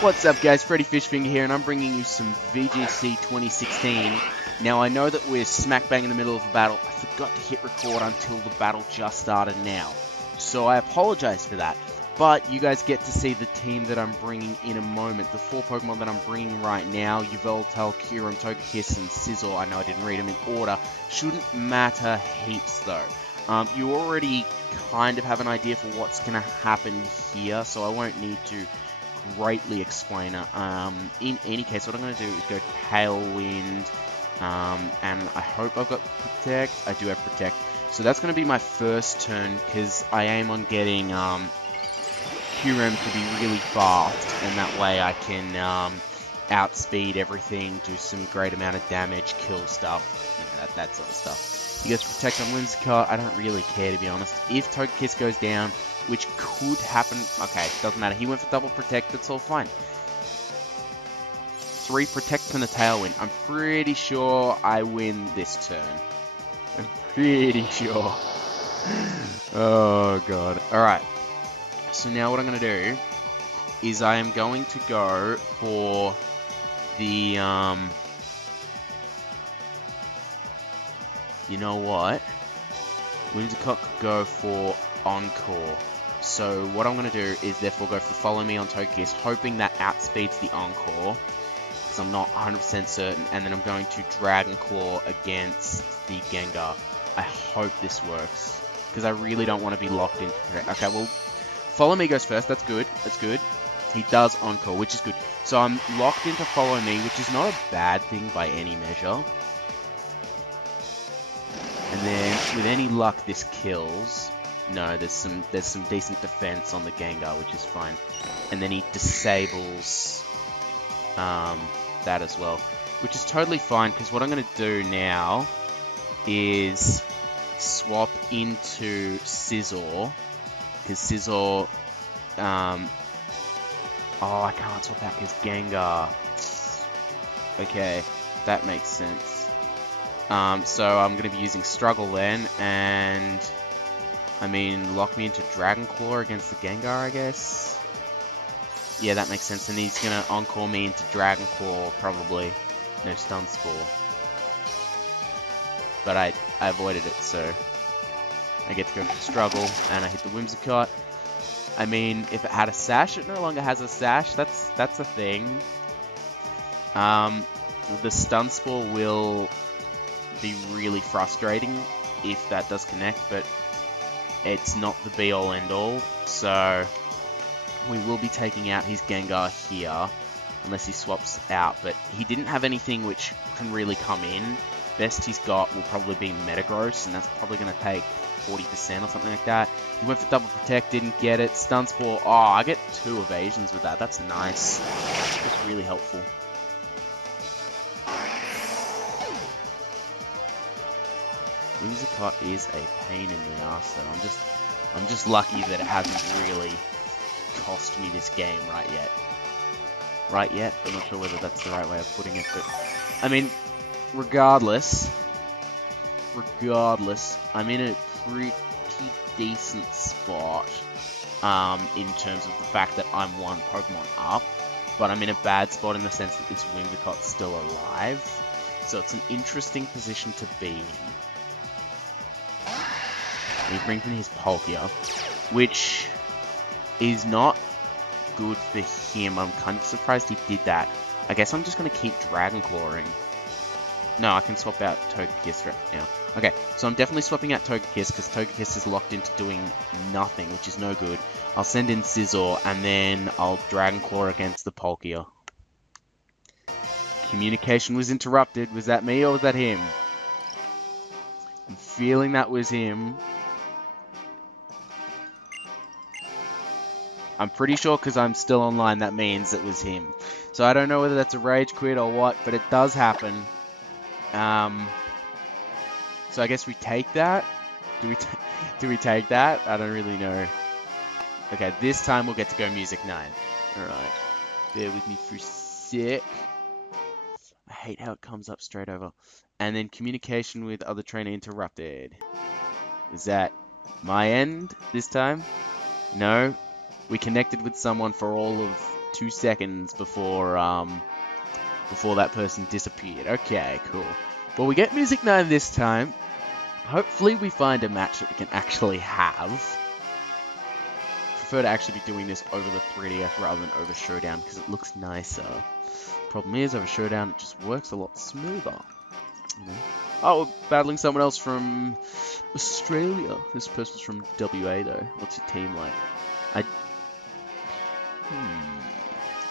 What's up guys, Freddy Fishfinger here, and I'm bringing you some VGC 2016. Now I know that we're smack bang in the middle of a battle. I forgot to hit record until the battle just started now. So I apologize for that. But you guys get to see the team that I'm bringing in a moment. The 4 Pokemon that I'm bringing right now, Yveltal, Kyurem, Togekiss, and Scizor. I know I didn't read them in order. Shouldn't matter heaps though. You already kind of have an idea for what's going to happen here, so I won't need to greatly explain it. In any case, what I'm going to do is go Tailwind, and I hope I've got Protect. I do have Protect. So that's going to be my first turn, because I aim on getting Kyurem to be really fast, and that way I can outspeed everything, do some great amount of damage, kill stuff, you know, that sort of stuff. He goes Protect on Whimsicott. I don't really care, to be honest. If Togekiss goes down, which could happen. Okay, doesn't matter. He went for double Protect. That's all fine. 3 Protect and a Tailwind. I'm pretty sure I win this turn. I'm pretty sure. Oh, God. Alright. So now what I'm going to do is I am going to go for the, you know what? Whimsicott could go for Encore. So what I'm going to do is therefore go for Follow Me on Togekiss, hoping that outspeeds the Encore, because I'm not 100% certain, and then I'm going to Dragon Claw against the Gengar. I hope this works, because I really don't want to be locked into... Okay, well, Follow Me goes first, that's good, that's good. He does Encore, which is good. So I'm locked into Follow Me, which is not a bad thing by any measure. And then, with any luck, this kills. No, there's some decent defense on the Gengar, which is fine. And then he disables that as well, which is totally fine, because what I'm going to do now is swap into Scizor, because Scizor... oh, I can't swap out his Gengar. Okay, that makes sense. So I'm going to be using Struggle then, and... I mean, lock me into Dragon Claw against the Gengar, I guess? Yeah, that makes sense, and he's gonna Encore me into Dragon Claw, probably. No Stun Spore. But I avoided it, so... I get to go for Struggle, and I hit the Whimsicott. I mean, if it had a Sash, it no longer has a Sash. That's a thing. The Stun Spore will be really frustrating if that does connect, but... it's not the be-all end-all, so we will be taking out his Gengar here, unless he swaps out, but he didn't have anything which can really come in. Best he's got will probably be Metagross, and that's probably going to take 40% or something like that. He went for Double Protect, didn't get it. Stun Spore, oh, I get 2 evasions with that, that's nice. That's really helpful. Whimsicott is a pain in the ass, though. I'm just lucky that it hasn't really cost me this game right yet. Right yet? I'm not sure whether that's the right way of putting it, but... I mean, regardless, I'm in a pretty decent spot, in terms of the fact that I'm 1 Pokemon up, but I'm in a bad spot in the sense that this Whimsicott's still alive, so it's an interesting position to be in. He brings in his Palkia, which is not good for him. I'm kind of surprised he did that. I guess I'm just going to keep Dragon Clawing. No, I can swap out Togekiss right now. Okay, so I'm definitely swapping out Togekiss, because Togekiss is locked into doing nothing, which is no good. I'll send in Scizor, and then I'll Dragon Claw against the Palkia. Communication was interrupted. Was that me or was that him? I'm feeling that was him. I'm pretty sure, because I'm still online, that means it was him. So I don't know whether that's a rage quit or what, but it does happen. So I guess we take that? Do we take that? I don't really know. Okay, this time we'll get to go Music 9. Alright. Bear with me for a sec. I hate how it comes up straight over. And then communication with other trainer interrupted. Is that my end this time? No? We connected with someone for all of 2 seconds before before that person disappeared. Okay, cool. Well, we get Music 9 this time. Hopefully we find a match that we can actually have. Prefer to actually be doing this over the 3DS rather than over Showdown because it looks nicer. Problem is, over Showdown it just works a lot smoother. You know? Oh, we're battling someone else from Australia. This person's from WA though. What's your team like?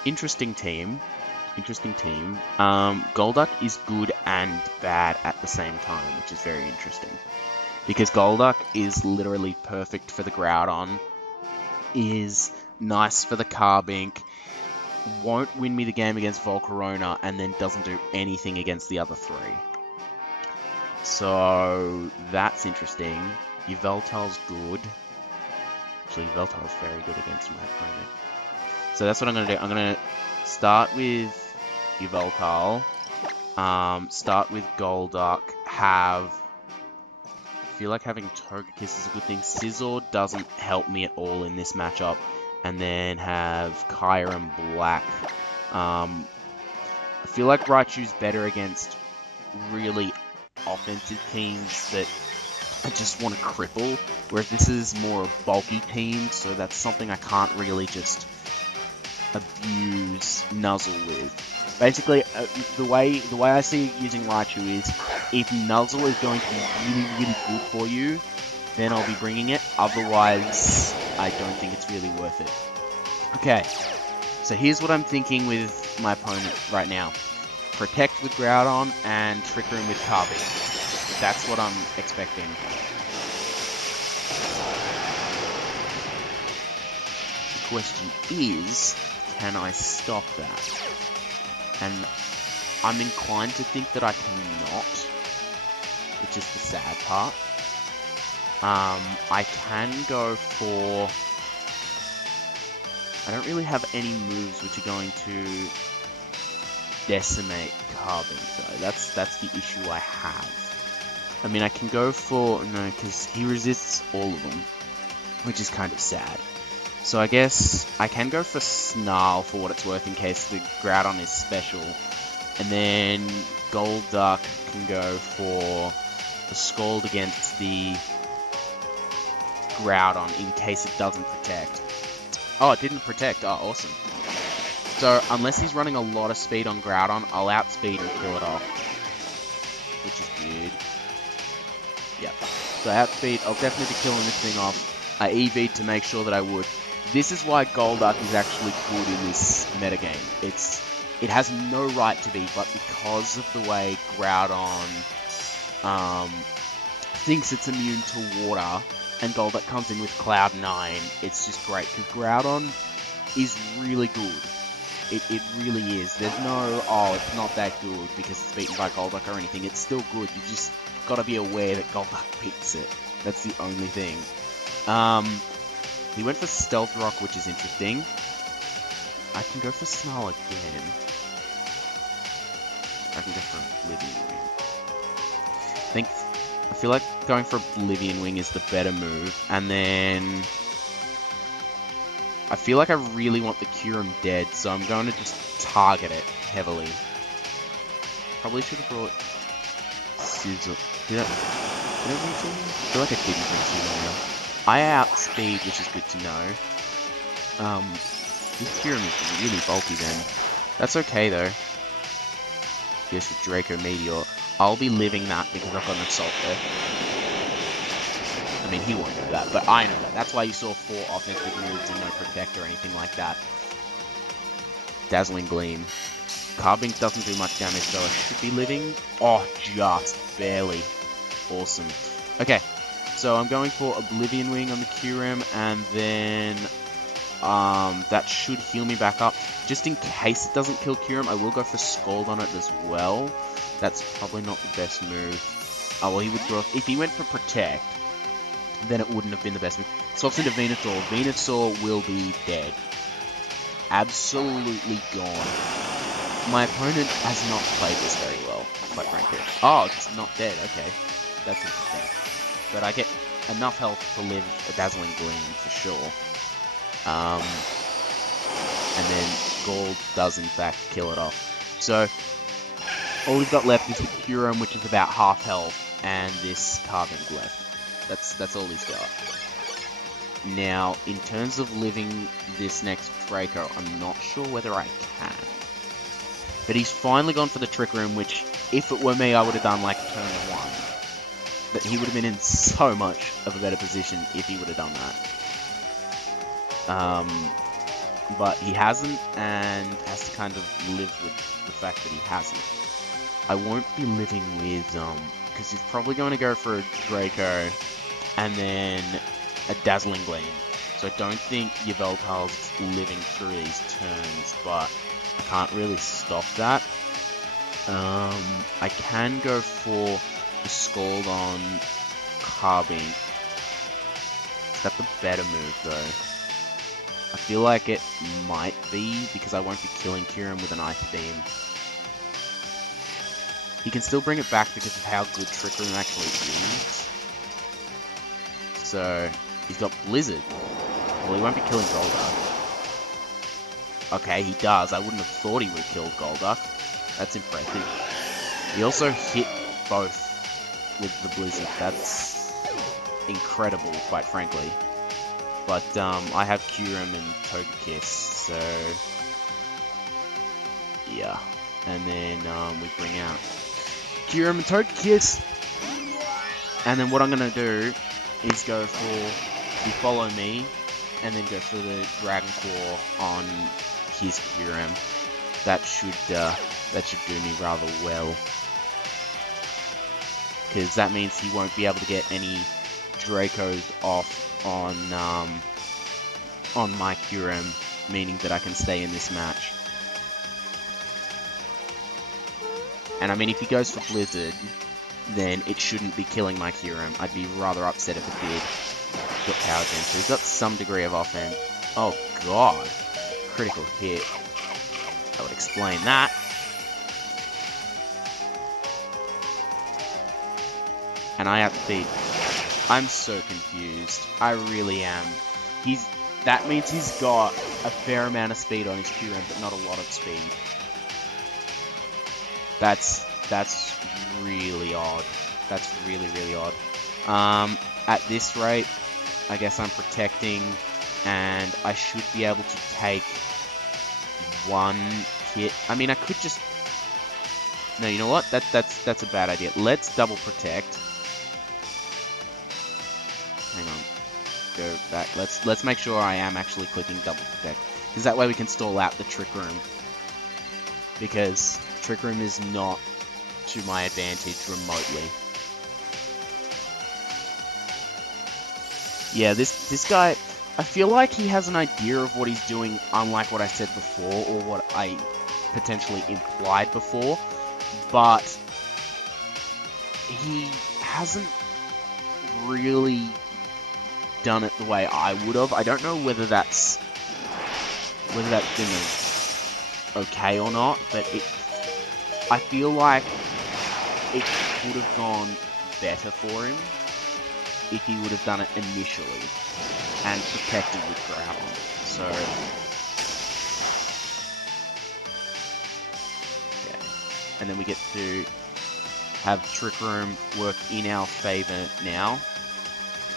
Interesting team. Interesting team. Golduck is good and bad at the same time, which is very interesting. Because Golduck is literally perfect for the Groudon, is nice for the Carbink, won't win me the game against Volcarona, and then doesn't do anything against the other 3. So, that's interesting. Yveltal's good. Actually, Yveltal's very good against my opponent. So that's what I'm going to do. I'm going to start with Yveltal, start with Golduck, I feel like having Togekiss is a good thing. Scizor doesn't help me at all in this matchup. And then have Kyurem Black. I feel like Raichu's better against really offensive teams that I just want to cripple. Whereas this is more a bulky team, so that's something I can't really just abuse Nuzzle with. Basically, the way I see using Raichu is, if Nuzzle is going to be really, really good for you, then I'll be bringing it. Otherwise, I don't think it's really worth it. Okay, so here's what I'm thinking with my opponent right now. Protect with Groudon and Trick Room with Carbink. That's what I'm expecting. The question is, can I stop that? And I'm inclined to think that I cannot, which is the sad part. I can go for... I don't really have any moves which are going to decimate Carbink, though. That's the issue I have. I mean, I can go for... No, because he resists all of them, which is kind of sad. So I guess I can go for Snarl for what it's worth in case the Groudon is special. And then Golduck can go for the Scald against the Groudon in case it doesn't protect. Oh, it didn't protect. Oh, awesome. So, unless he's running a lot of speed on Groudon, I'll outspeed and kill it off. Which is good. Yep. So, outspeed, I'll definitely be killing this thing off. I EV'd to make sure that I would. This is why Golduck is actually good in this metagame. It has no right to be, but because of the way Groudon thinks it's immune to water, and Golduck comes in with Cloud 9, it's just great, because Groudon is really good. It really is. There's no, oh, it's not that good because it's beaten by Golduck or anything. It's still good. You just gotta be aware that Golduck beats it. That's the only thing. He went for Stealth Rock, which is interesting. I can go for Snarl again. I can go for Oblivion Wing. I feel like going for Oblivion Wing is the better move. And then I feel like I really want the Kyurem dead, so I'm going to just target it heavily. Probably should have brought Scizor. Did I bring Scizor? I feel like I didn't bring Scizor now. I outspeed, which is good to know. This Kyurem is really bulky then. That's okay though. Yes, with Draco Meteor. I'll be living that because I've got an Assault there. I mean, he won't know that, but I know that. That's why you saw 4 offensive moves and no Protect or anything like that. Dazzling Gleam. Carbink doesn't do much damage, so I should be living. Oh, just barely. Awesome. Okay, so I'm going for Oblivion Wing on the Kyurem, and then that should heal me back up. Just in case it doesn't kill Kyurem, I will go for Scald on it as well. That's probably not the best move. Oh, well, he would draw... If he went for Protect, then it wouldn't have been the best move. Swaps into Venusaur. Venusaur will be dead. Absolutely gone. My opponent has not played this very well, quite frankly. Oh, it's not dead. Okay. That's interesting. But I get enough health to live a Dazzling Gleam, for sure. And then Scald does in fact kill it off. So all we've got left is the Kyurem, which is about half health, and this Carbink left. That's all he's got. Now, in terms of living this next Draco, I'm not sure whether I can. But he's finally gone for the Trick Room, which, if it were me, I would have done like turn 1. But he would have been in so much of a better position if he would have done that. But he hasn't, and has to kind of live with the fact that he hasn't. I won't be living with, because he's probably going to go for a Draco, and then a Dazzling Gleam. So I don't think Yveltal's living through these turns, but I can't really stop that. I can go for the Scald on Carbink. Is that the better move, though? I feel like it might be, because I won't be killing Kyurem with an Ice Beam. He can still bring it back because of how good Trick Room actually is. So, he's got Blizzard. Well, he won't be killing Golduck. Okay, he does. I wouldn't have thought he would have killed Golduck. That's impressive. He also hit both with the Blizzard. That's incredible, quite frankly. But I have Kyurem and Togekiss, so yeah. And then we bring out Kyurem and Togekiss. And then what I'm going to do is go for the Follow Me, and then go for the Dragon Claw on his Kyurem. That should do me rather well, because that means he won't be able to get any Dracos off on my Kyurem, meaning that I can stay in this match. And I mean, if he goes for Blizzard, then it shouldn't be killing my Kyurem. I'd be rather upset if it did. He's got Power Gem, so he's got some degree of offense. Oh god, critical hit. That would explain that. And I outspeed. I'm so confused. I really am. That means he's got a fair amount of speed on his Kyurem, but not a lot of speed. That's really odd. That's really, really odd. At this rate, I guess I'm protecting, and I should be able to take one hit. I mean, I could just... No, you know what? That's a bad idea. Let's double protect. Hang on. Go back. Let's make sure I am actually clicking double protect, because that way we can stall out the Trick Room. Because Trick Room is not to my advantage remotely. Yeah, this guy, I feel like he has an idea of what he's doing, unlike what I said before, or what I potentially implied before, but he hasn't really done it the way I would have. I don't know whether that's been okay or not, but I feel like it could have gone better for him if he would have done it initially and protected with Groudon. So, okay. And then we get to have Trick Room work in our favor now,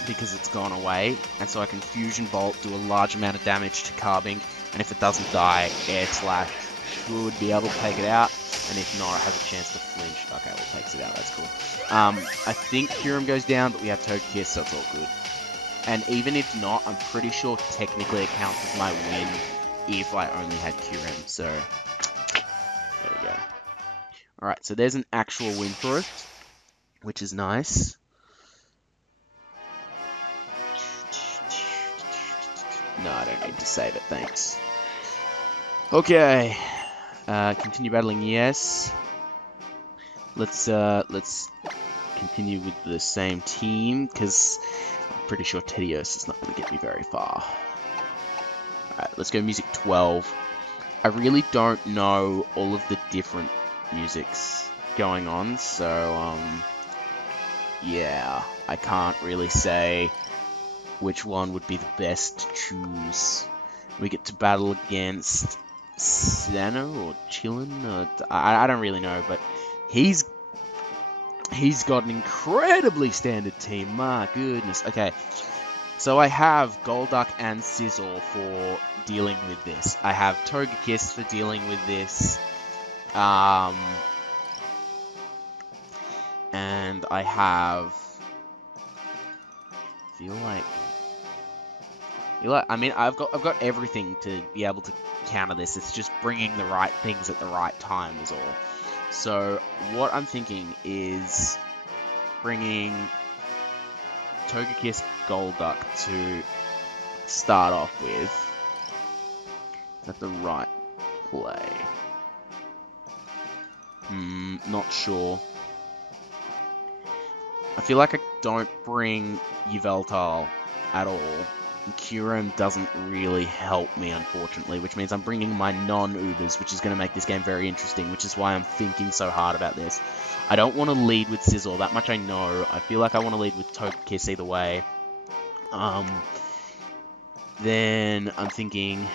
because it's gone away, and so I can Fusion Bolt, do a large amount of damage to Carbink, and if it doesn't die, Air Slash should be able to take it out, and if not, it has a chance to flinch. Okay, well, it takes it out, that's cool. I think Kyurem goes down, but we have Togekiss, so it's all good. And even if not, I'm pretty sure technically it counts as my win if I only had Kyurem, so there we go. Alright, so there's an actual win for us, which is nice. No, I don't need to save it, thanks. Okay. Continue battling, yes. Let's continue with the same team, because I'm pretty sure Tedios is not going to get me very far. Alright, let's go music 12. I really don't know all of the different musics going on, so, yeah, I can't really say which one would be the best to choose. We get to battle against Sano or Chillin, or I don't really know, but he's got an incredibly standard team. My goodness. Okay, so I have Golduck and Scizor for dealing with this. I have Togekiss for dealing with this. And I have... I mean, I've got everything to be able to counter this. It's just bringing the right things at the right time is all. So what I'm thinking is bringing Togekiss Golduck to start off with. Is that the right play? Not sure. I feel like I don't bring Yveltal at all. Kyurem doesn't really help me, unfortunately, which means I'm bringing my non-Ubers, which is going to make this game very interesting, which is why I'm thinking so hard about this. I don't want to lead with Scizor, that much I know. I feel like I want to lead with Togekiss either way. Then I'm thinking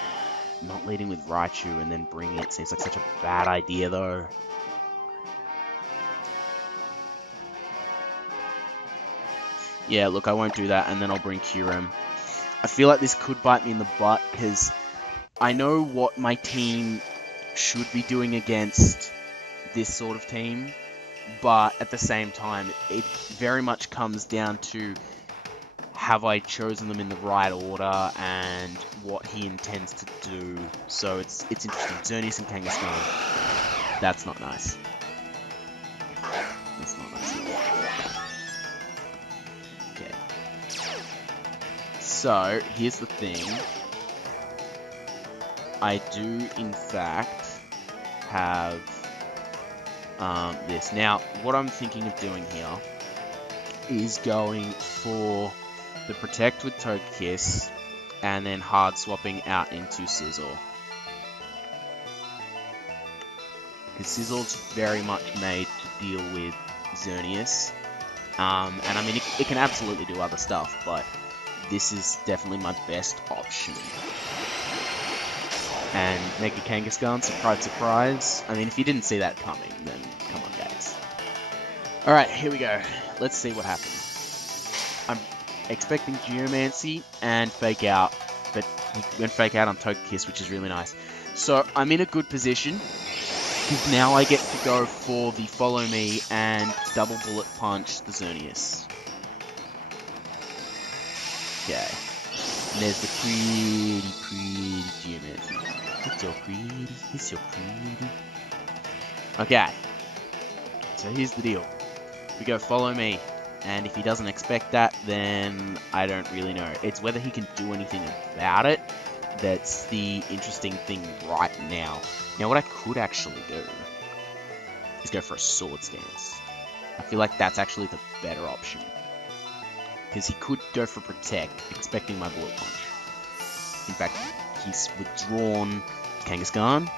not leading with Raichu and then bringing it seems like such a bad idea, though. Yeah, look, I won't do that, and then I'll bring Kyurem. I feel like this could bite me in the butt, because I know what my team should be doing against this sort of team, but at the same time, it very much comes down to have I chosen them in the right order and what he intends to do. So it's interesting. Xerneas and Kangaskhan. That's not nice. That's not nice at all. Okay. So, here's the thing. I do, in fact, have this. Now, what I'm thinking of doing here is going for the Protect with Togekiss and then hard swapping out into Scizor. Because Scizor's very much made to deal with Xerneas. And I mean, it can absolutely do other stuff, but this is definitely my best option. And Mega Kangaskhan, surprise, surprise. I mean, if you didn't see that coming, then come on, guys. Alright, here we go. Let's see what happens. I'm expecting Geomancy and Fake Out, but he went Fake Out on Togekiss, which is really nice. So, I'm in a good position, because now I get to go for the Follow Me and Double Bullet Punch the Xerneas. Okay. And there's the pretty Geomancy. It's so pretty, it's so pretty. Okay. So here's the deal. We go Follow Me, and if he doesn't expect that, then I don't really know. It's whether he can do anything about it that's the interesting thing right now. Now, what I could actually do is go for a Sword Stance. I feel like that's actually the better option. Because he could go for Protect, expecting my Bullet Punch. In fact, he's withdrawn Kangaskhan.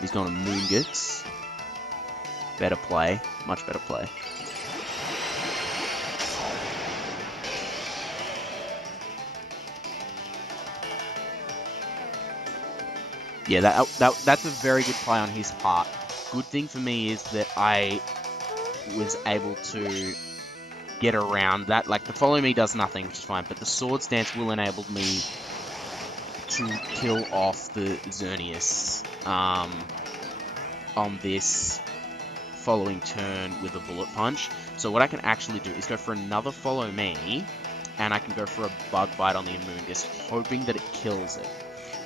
He's gone to Moonguts. Better play. Much better play. Yeah, that's a very good play on his part. Good thing for me is that I was able to get around that. Like, the Follow Me does nothing, which is fine, but the Sword Stance will enable me to kill off the Xerneas on this following turn with a Bullet Punch. So what I can actually do is go for another Follow Me, and I can go for a Bug Bite on the Amoonguss, hoping that it kills it.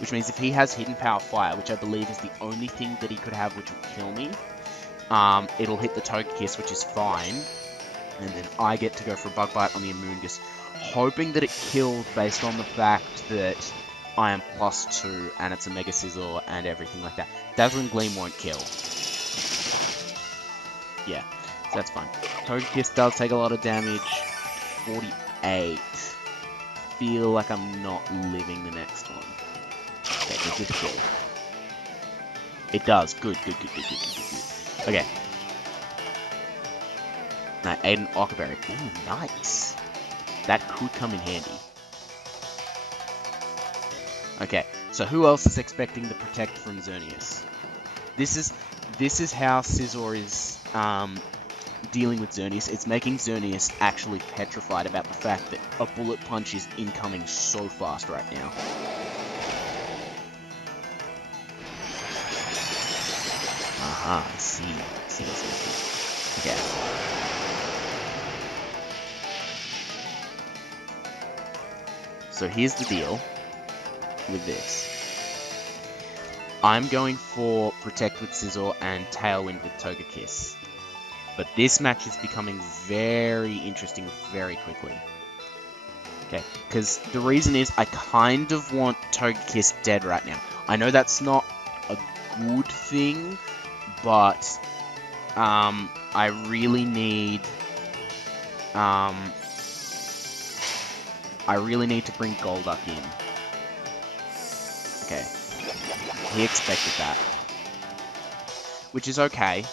Which means if he has Hidden Power Fire, which I believe is the only thing that he could have which will kill me, it'll hit the Togekiss, which is fine. And then I get to go for a Bug Bite on the Amoonguss, hoping that it kills based on the fact that I am +2 and it's a Mega Scizor and everything like that. Dazzling Gleam won't kill. Yeah, so that's fine. Togekiss does take a lot of damage. 48. Feel like I'm not living the next one. Okay, does this kill? It does. Good. Okay. Now, Aiden Ockerberry. Ooh, nice. That could come in handy. Okay, So who else is expecting the Protect from Xerneas? This is how Scizor is dealing with Xerneas. It's making Xerneas actually petrified about the fact that a Bullet Punch is incoming so fast right now. Aha, I see. Okay. So here's the deal with this. I'm going for Protect with Scizor and Tailwind with Togekiss. But this match is becoming very interesting very quickly. Okay, because the reason is I kind of want Togekiss dead right now. I know that's not a good thing, but I really need to bring Golduck in. Okay. He expected that. Which is okay.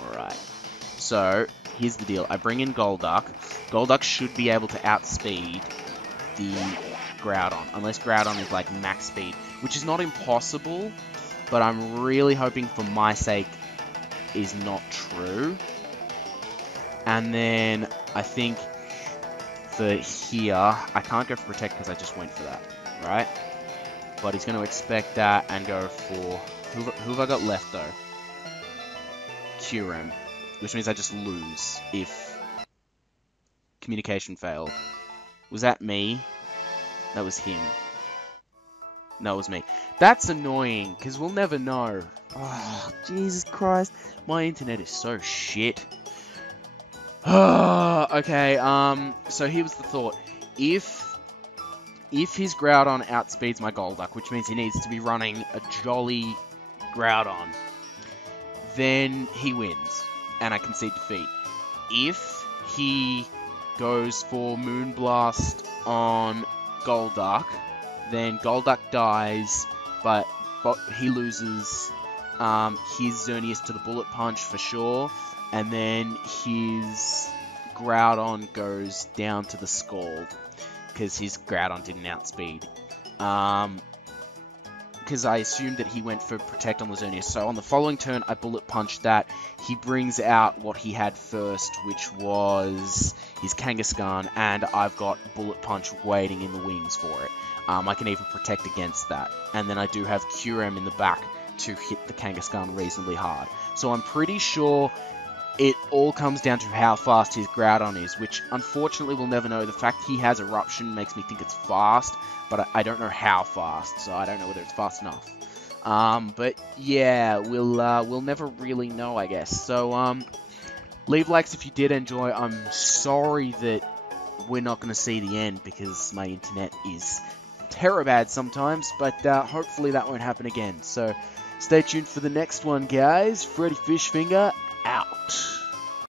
Alright. So, here's the deal. I bring in Golduck. Golduck should be able to outspeed the Groudon. Unless Groudon is like max speed. Which is not impossible. But I'm really hoping for my sake is not true. And then, I think for here, I can't go for Protect because I just went for that, right? But he's going to expect that and go for... Who have I got left, though? Kyurem. Which means I just lose if communication failed. Was that me? That was him. No, it was me. That's annoying, because we'll never know. Oh, Jesus Christ. My internet is so shit. Okay, so here was the thought. If his Groudon outspeeds my Golduck, which means he needs to be running a jolly Groudon, then he wins, and I concede defeat. If he goes for Moonblast on Golduck, then Golduck dies, but he loses his Xerneas to the Bullet Punch for sure. And then his Groudon goes down to the Scald, because his Groudon didn't outspeed. Because I assumed that he went for Protect on the Xerneas. So on the following turn, I Bullet Punch that. He brings out what he had first, which was his Kangaskhan, and I've got Bullet Punch waiting in the wings for it. I can even Protect against that. And then I do have Kyurem in the back to hit the Kangaskhan reasonably hard. So I'm pretty sure it all comes down to how fast his Groudon is, which unfortunately we'll never know. The fact he has Eruption makes me think it's fast, but I don't know how fast, so I don't know whether it's fast enough. But yeah, we'll never really know, I guess. So leave likes if you did enjoy. I'm sorry that we're not going to see the end because my internet is terribad sometimes, but hopefully that won't happen again. So stay tuned for the next one, guys. Freddy Fishfinger out.